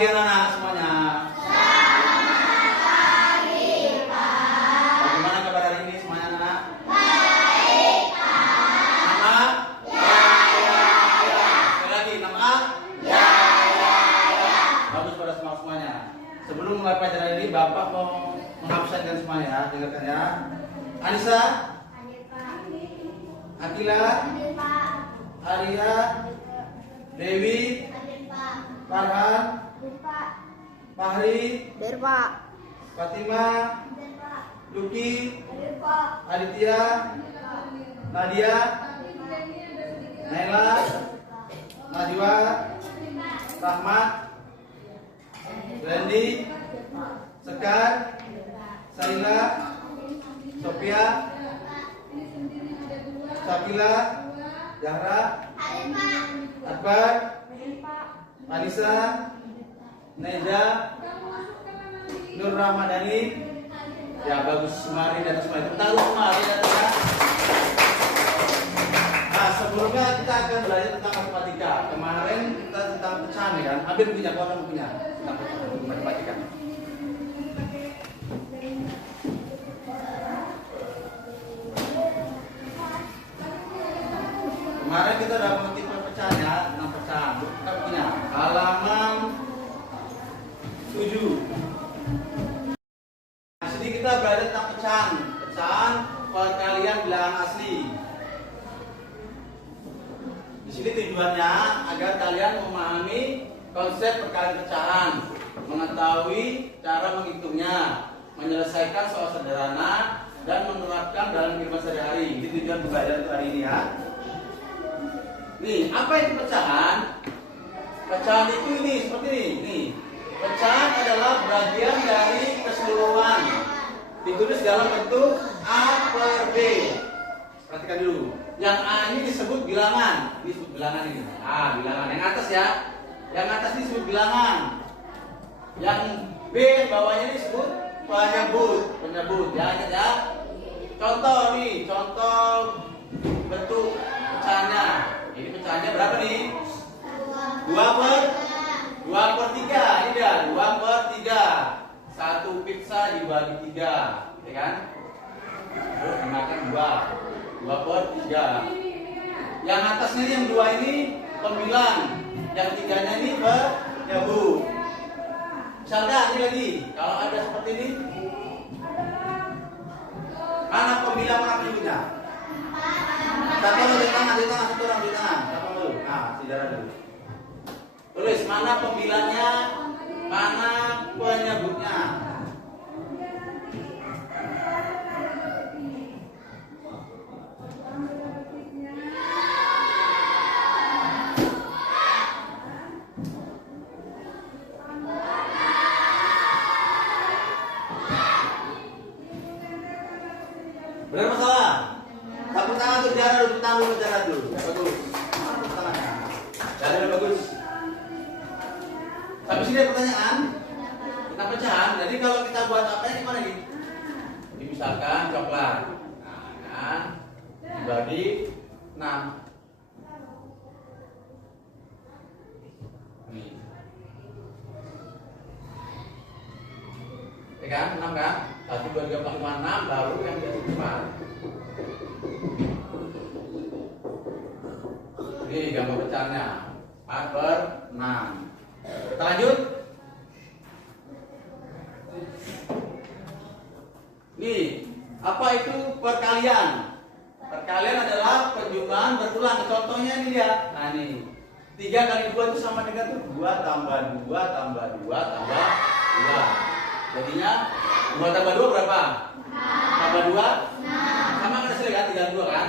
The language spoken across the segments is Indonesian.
pagi anak-anak semuanya. Selamat pagi, Pak. Bagaimana kabar hari ini semuanya anak-anak? Baik, Pak. Nama? Ya. Sekali lagi, nama? Ya. Bagus pada semuanya. Sebelum mulai pelajaran ini, Bapak mau mengabsenkan semuanya ya. Dengarkan ya. Anissa? Hadir, Pak. Akila? Hadir, Pak. Arya? Dewi? Hadir, Pak. Farhan? Hadir, Pak. Fahri? Hadir, Pak. Fatima? Hadir, Pak. Luki? Hadir, Pak. Aditya? Nadia? Naila? Najwa? Rahmat? Randy? Sekar? Saila? Sophia? Sakila? Zahra? Hadir, Pak. Akbar? Hadir, Pak. Anissa? Neja? Nur Ramadhani? Ya bagus, Sumari dan semua itu. Tahu Sumari dan ya. Nah sebelumnya kita akan belajar tentang matematika. Kemarin kita tentang pecahan ya kan. Ambil punya, kawan punya tentang pecahan matematika. Kemarin kita udah mengerti perpecahan ya, tentang pecahan. Kita punya halaman 7. Nah, sini kita belajar tentang pecahan. Pecahan perkalian bilangan asli. Di sini tujuannya agar kalian memahami konsep perkalian pecahan, mengetahui cara menghitungnya, menyelesaikan soal sederhana, dan menerapkan dalam kehidupan sehari-hari. Itu tujuan pembelajaran untuk hari ini ya. Nih, apa itu pecahan? Pecahan itu ini seperti ini. Nih, pecahan adalah bagian dari keseluruhan. Ditulis dalam bentuk A per B. Perhatikan dulu. Yang A ini disebut bilangan. Ini disebut bilangan ini. A, bilangan. Yang atas ya. Yang atas ini disebut bilangan. Yang B yang bawahnya ini disebut penyebut. Penyebut. Ya, ingat ya. Contoh nih, contoh bentuk pecahannya. Ini pecahannya berapa nih? 2 per 3. Ini dia, 2 per 3. Satu pizza dibagi 3, ya kan? Terus dimakan 2 per 3. Yang atasnya ini, yang 2 ini pembilang, yang 3-nya ini penyebut. Misalkan ini lagi, kalau ada seperti ini, mana pembilang, mana penyebutnya? Satu orang di tangan, satu orang di tangan. Siapa dulu? Nah, saudara dulu. Tulis mana pembilangnya, mana penyebutnya. Benar masalah? Tepuk tangan untuk Jara dulu, tepuk tangan dulu Jara dulu. Ya bagus. Tepuk tangannya. Jara udah bagus. Sampai sini ada pertanyaan tentang pecahan. Jadi kalau kita buat apa ini gimana nih? Ini misalkan coklat. Nah, kan dibagi 6. Nih. Ya kan? 6 kan? 1, 2, 3, 4, 5, 6 baru yang jadi 5. Ini gambar pecahannya 4 per 6. Kita lanjut. Nih, apa itu perkalian? Perkalian adalah penjumlahan berulang. Contohnya ini dia. Nah ini 3 kali 2 itu sama dengan 2 tambah 2 tambah 2 tambah 2. Jadinya 2 tambah 2 berapa? Tambah 2? Sama kan hasilnya kan? 3 2 kan?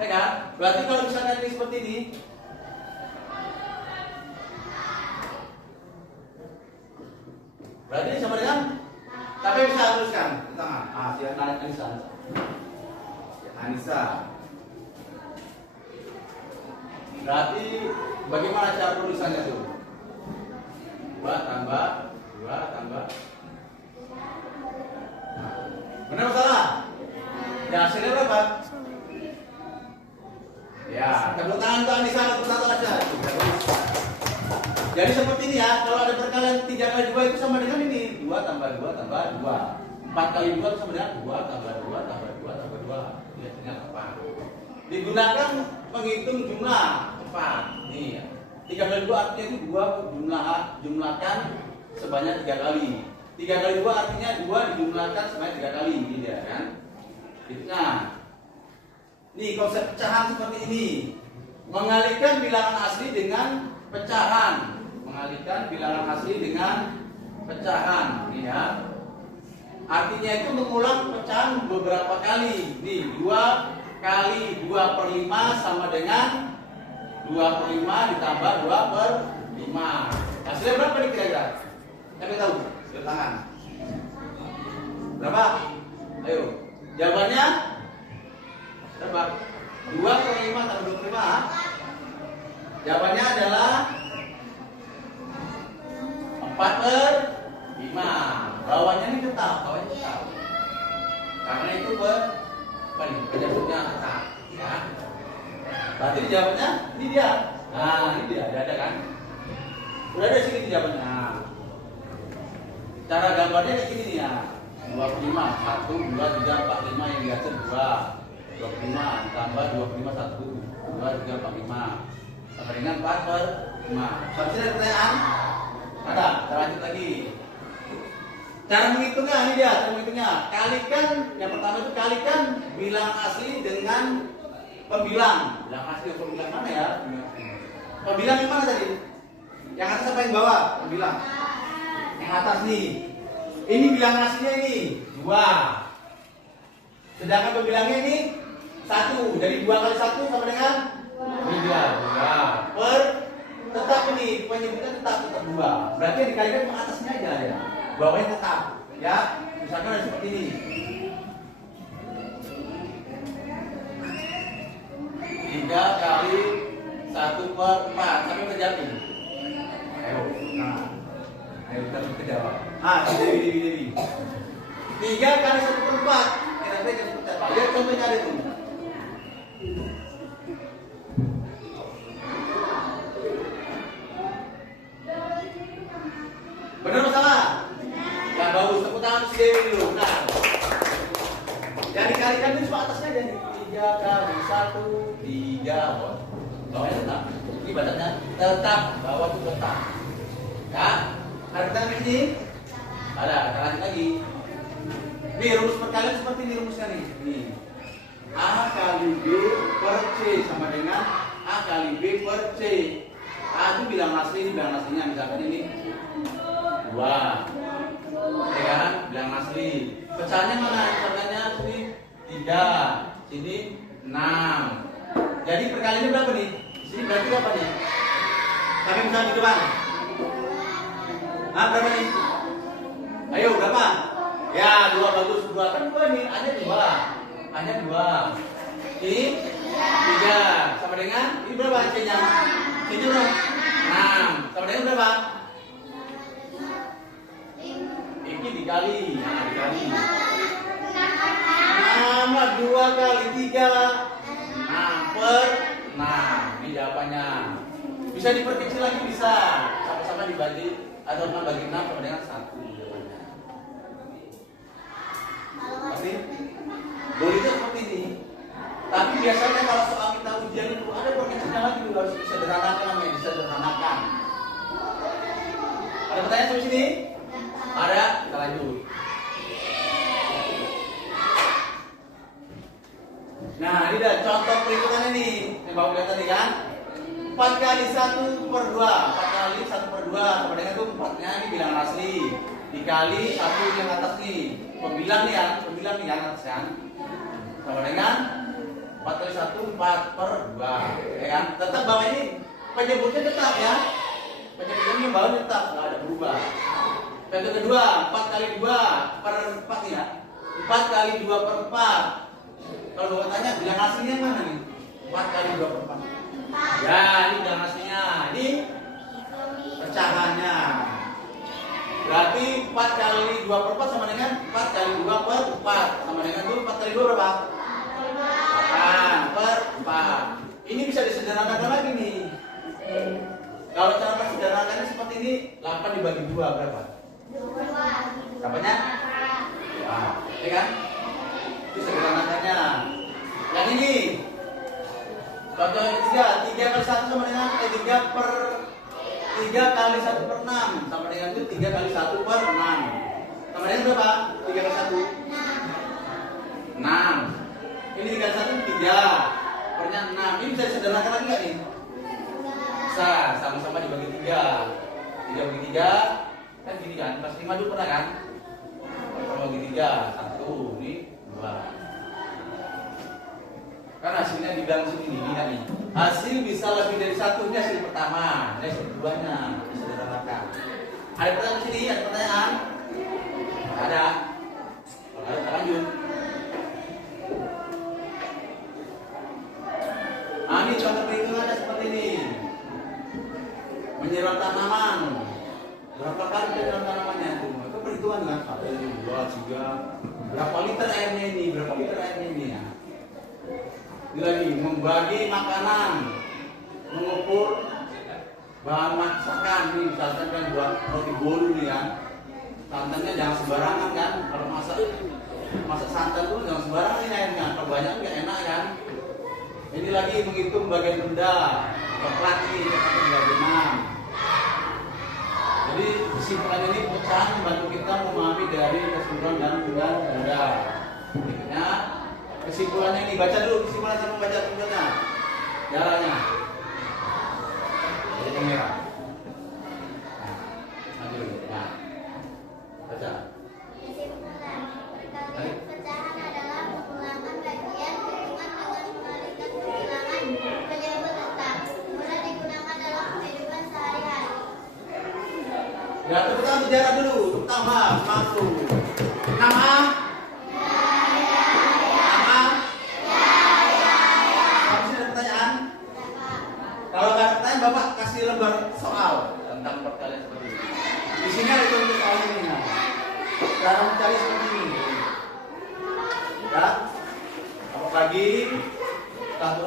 Ya kan? Berarti kalau misalnya ini seperti ini, berarti sama dengan, tapi bisa tuliskan di tangan. Ah, si Anissa. Anissa. Berarti bagaimana cara tulisannya tuh? 2 tambah 2 tambah. Benar atau salah? Ya hasilnya berapa? Ya, tepuk tangan untuk Anissa, tepuk tangan aja. Jadi seperti ini ya, kalau ada perkalian 3 kali 2 itu sama dengan ini 2 tambah 2 tambah 2. 4 kali 2 itu sama dengan 2 tambah 2 tambah 2 tambah 2. Ini artinya apa? Digunakan menghitung jumlah 4. Nih ya. 3 kali 2 artinya itu 2 jumlahkan sebanyak 3 kali. 3 kali 2 artinya 2 dijumlahkan sebanyak 3 kali, gitu ya kan? Nah, nih konsep pecahan seperti ini. Mengalihkan bilangan asli dengan pecahan. Mengalihkan bilangan asli dengan pecahan, nih ya. Artinya itu mengulang pecahan beberapa kali. Nih, 2 kali 2 per 5 sama dengan 2 per 5 ditambah 2 per 5. Hasilnya berapa nih kira-kira? Kami tahu, lihat tangan. Berapa? Ayo, jawabannya berapa? 2 per 5 tambah 25. Jawabannya adalah 4 per 5. Bawahnya ini tetap, karena itu penyebutnya tetap, ya. Berarti jawabannya ini dia. Nah, ini dia, ada kan? Udah ada sini jawabannya. Cara gambarnya kayak gini nih ya. 25, 1, 2, 3, 4, 5 yang biasa 2. 25 ditambah 25, 1, 2, 3, 4, 5. Sama dengan 4 per 5. Berarti ada pertanyaan? Ada, kita lanjut lagi. Cara menghitungnya, ini dia cara menghitungnya. Kalikan, yang pertama itu kalikan bilangan asli dengan pembilang. Bilangan asli atau pembilang mana ya? Pembilang yang mana tadi? Yang atas apa yang bawah? Pembilang. Yang atas nih. Ini bilangan aslinya ini 2. Sedangkan pembilangnya ini 1. Jadi 2 kali 1 sama dengan 3. Per tetap ini penyebutnya tetap 2. Berarti yang dikalikan ke atasnya aja ya. Bawahnya tetap, ya. Misalkan ada seperti ini. 3 kali 1 per 4 sampai terjadi. Ayo, nah, ayo kita jawab. Dewi. 3 kali 1 per 4. Nanti kita catat. Lihat contohnya ada itu. Benar atau salah? Ya bagus, tepuk tangan si Dewi dulu. Nah, yang dikalikan itu cuma atasnya aja nih. 3 kali 1, 3. Bawahnya tetap. Ini badannya tetap, bawah itu tetap. Ya, ada pertanyaan di sini? Ada, kita lanjut lagi. Nih rumus perkalian seperti ini rumusnya nih. Nih. A kali B per C sama dengan A kali B per C. A itu bilangan asli, ini bilangan aslinya. Misalkan ini 2. Ya kan? Bilangan asli. Pecahannya mana? Pecahannya sini 3. Sini 6. Jadi perkaliannya berapa nih? Sini berarti berapa nih? Kami misalnya di depan. Berapa nih? Ayo berapa? Ya 2 bagus, 2 kan 2 nih, hanya 2. Hanya 2. Ini 3 sama dengan ini berapa C-nya? C-nya berapa? 6. Sama dengan berapa? Ini dikali. Nah, dikali. 2 kali 3 6 per 6. Ini jawabannya. Bisa diperkecil lagi bisa. Sama-sama dibagi atau 6 bagi 6 sama dengan 1. Pasti bolehnya seperti ini. Tapi biasanya kalau soal kita ujian itu ada perkecilnya lagi, harus disederhanakan namanya, disederhanakan. Ada pertanyaan sampai sini? Ada, kita lanjut. Nah, ini dah contoh perhitungannya nih. Yang bapak lihat tadi kan? 4 kali 1 per 2. 4 kali 1 per 2. Sama dengan itu 4-nya ini bilangan asli. Dikali 1 yang atas nih. Pembilang nih yang atas kan. Sama dengan 4 kali 1 4 per 2. Ya kan? Tetap bawah ini penyebutnya tetap ya. Penyebutnya bawah tetap, nggak ada berubah. Contoh kedua, 4 kali 2 per 4 nih ya. 4 kali 2 per 4. Kalau bapak tanya bilang aslinya mana nih? 4 kali 2 per 4. Ya, ini bilang aslinya. Ini pecahannya. Berarti 4 kali 2 per 4 sama dengan 4 kali 2 per 4. Sama dengan itu 4 kali 2 berapa? 8 per 4. Ini bisa disederhanakan lagi nih. Kalau cara sederhanakannya seperti ini. 8 dibagi 2 berapa? 2. Berapanya? Wah, ya kan? Itu sederhanakannya. Yang ini contoh yang ketiga, 3 kali 1 sama dengan 3 kali 1 per 6 sama dengan itu 3 kali 1 per 6 sama dengan berapa? 3 kali 1 6. Ini 3 kali 1 3 pernya 6. Ini bisa disederhanakan lagi nggak nih? Bisa, sama-sama dibagi 3 bagi 3 kan gini kan, pas 5 dulu pernah kan? Kalau bagi 3 1, ini 2. Kan hasilnya dibilang sini nih. Hasil bisa lebih dari 1, ini hasil pertama, ini hasil keduanya, disederhanakan. Ada pertanyaan sini, ada pertanyaan? Ada. Kalau ada kita lanjut. Ini contoh perhitungannya seperti ini. Menyiram tanaman. Berapa kali menyiram tanamannya? Itu perhitungan kan? 1, 2, 3. Berapa liter airnya ini? Berapa liter airnya ini ya? Ini lagi membagi makanan, mengukur bahan masakan nih, misalkan kan buat roti bolu nih kan, santannya jangan sembarangan kan, kalau masak santan tuh jangan sembarangan ini airnya, kalau banyak nggak enak kan. Ini lagi menghitung bagian benda, coklat nih, coklat 6. Jadi kesimpulan ini pecahan membantu kita memahami dari keseluruhan dan benda. Berikutnya kesimpulannya ini, baca dulu kesimpulan sama baca kesimpulannya. Jalannya. Jadi kamera. Maju. Nah. Baca. Kesimpulan, perkalian pecahan adalah pengulangan bagian hitungan dengan mengalikan kehilangan penyebut tetap. Mudah digunakan dalam kehidupan sehari-hari. Ya, tepuk tangan sejarah dulu. Tepuk tangan, masuk. Nama? Kalau nggak ada pertanyaan, Bapak kasih lembar soal tentang perkalian seperti ini. Di sini ada contoh soal ini. Nah. Cara mencari seperti ini. Ya, apa lagi? Satu.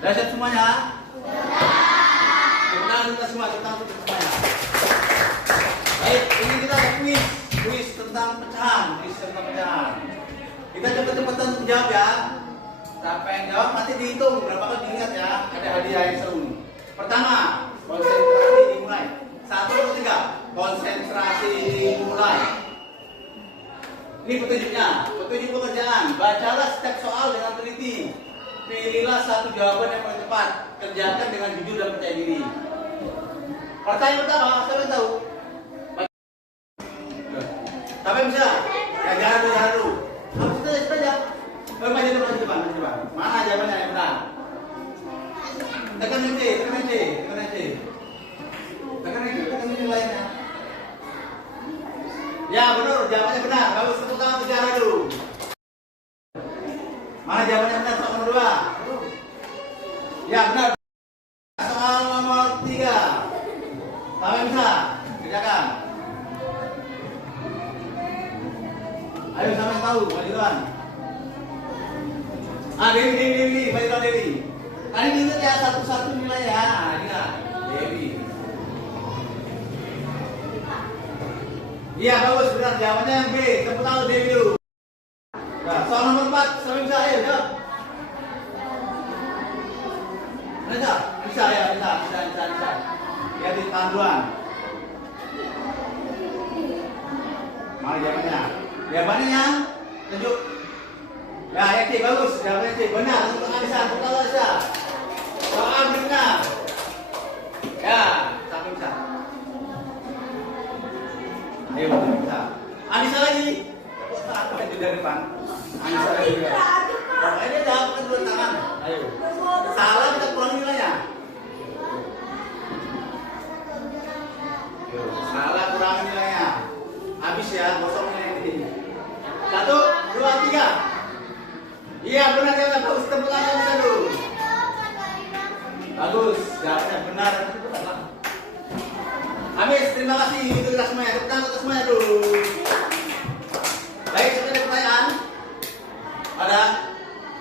Sudah siap semuanya? Sudah. Kita semua, semuanya. Baik, ini kita ada kuis tentang pecahan, Kita cepet-cepetan menjawab ya. Siapa yang jawab nanti dihitung berapa kali diingat ya. Ada hadiah yang seru nih. Pertama, konsentrasi dimulai. 1, 2, 3. Konsentrasi dimulai. Ini petunjuknya, petunjuk pekerjaan. Bacalah setiap soal dengan teliti. Pilihlah satu jawaban yang paling tepat. Kerjakan dengan jujur dan percaya diri. Pertanyaan pertama, siapa yang tahu? Siapa yang bisa? Ya, jangan dulu. Kamu saja. Maju depan. Mana jawabannya yang benar? Tekan J. Tekan J lainnya. Ya, benar, jawabannya benar. Bagus, tepuk tangan sejarah dulu. Mana jawabannya benar soal nomor 2? Ya benar. Soal nomor 3. Siapa yang bisa? Kerjakan. Ayo sama yang tahu, majuan. Dewi, majuan Dewi. Tadi ingat ya satu-satu nilai ya. Ini lah, Dewi. Iya bagus, benar jawabannya yang B. Tepuk tangan Dewi dulu. Nah, soal nomor 4, siapa yang bisa? Ayo, jawab. Bisa. Lihat di panduan. Mana jawabannya? Jawabannya yang tunjuk. Ya, C bagus. Jawabannya C. Benar. Untuk Alisa. Soal benar. Ya, siapa bisa? Ayo, bisa. Alisa lagi. Apa itu dari depan? Alisa lagi. Pokoknya dia dapat dua tangan. Ayo. Salah kita kurang nilainya. Salah kurang nilainya. Habis ya, kosong nilai ini. 1, 2, 3. Iya benar ya, bagus. Tepuk tangan bisa dulu. Bagus, jawabnya benar. Amis, terima kasih untuk kita semuanya. Tepuk tangan untuk semuanya dulu. Baik, sekarang ada pertanyaan. Ada?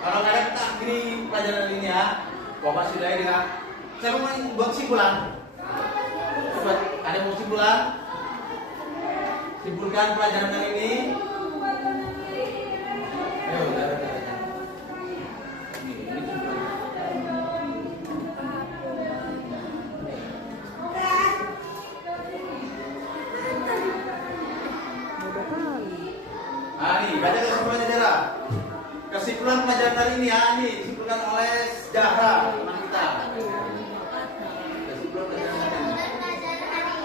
Kalau nggak ada kita akhiri pelajaran ini ya. Bapak sudah ini ya. Saya mau buat simpulan. Coba, ada mau simpulan? Simpulkan pelajaran kali ini. Ayo, udah. Ini simpulan. Nih, baca kesimpulannya Zahra. Kesimpulan pelajaran hari ini ya, ini disimpulkan oleh Zahra, teman kita. Kesimpulan pelajaran hari ini.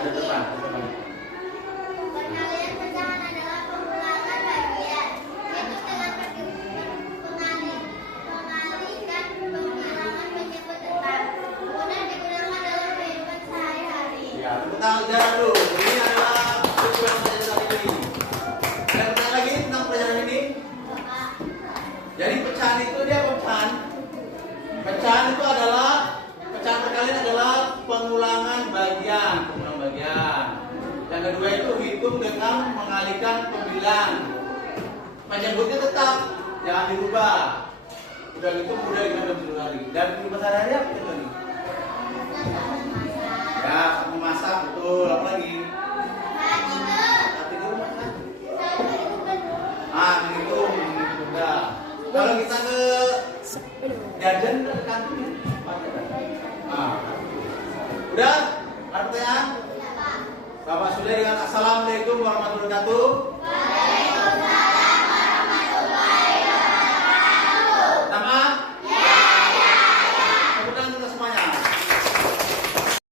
Ada depan. Perkalian pecahan adalah pengulangan bagian, yaitu dengan mengalikan penghilangan menyebut tetap. Kemudian digunakan dalam kehidupan sehari-hari. Ya, tepuk tangan Zahra dulu. Ini adalah kesimpulan pelajaran hari ini. Ada pertanyaan lagi tentang pelajaran ini? Bapak, Jadi pecahan itu dia pecahan. Pecahan itu adalah pecahan perkalian adalah pengulangan bagian, pengulangan bagian. Yang kedua itu hitung dengan mengalihkan pembilang. Penyebutnya tetap, jangan dirubah. Udah gitu mudah dengan berjudul hari. Dan kehidupan sehari-hari apa itu lagi? Ya, sama masak betul. Apa lagi? Tapi itu masak. Menghitung udah. Kalau kita ke jajan ke kantin, udah? Ada pertanyaan? Bapak sudah dengan assalamualaikum warahmatullahi wabarakatuh.